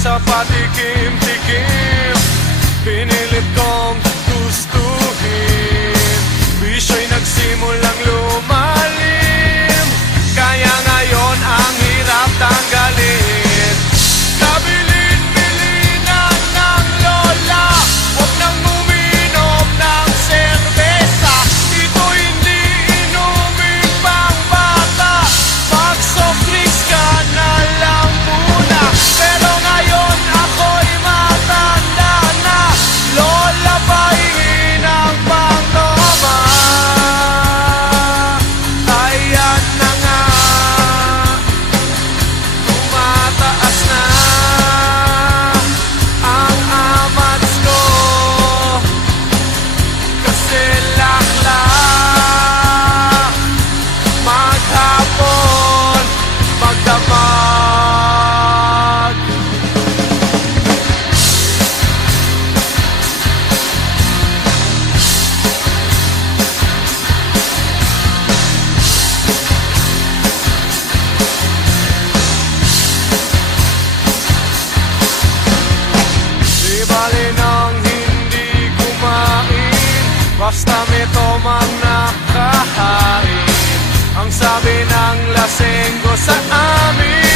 sa patikim-tikim. Pinilit kong gustuhin, bisyo'y nagsimulang lumalim. Kaya ngayon ang hirap tanggalin. Kabilin-bilinan ng lola, huwag nang uminom ng serbesa. Ito hindi inumin pang bata, mag-soft drinks ka na lang muna. Pero ngayon ako'y matanda na, lola pahingi ng pangtoma. Ayan na nga, tumataas na ang amats ko, kasi lakla maghapon magdamag. Di bali nang hindi kumain, basta may tomang nakahain. Ang sabi ng lasenggo sa amin,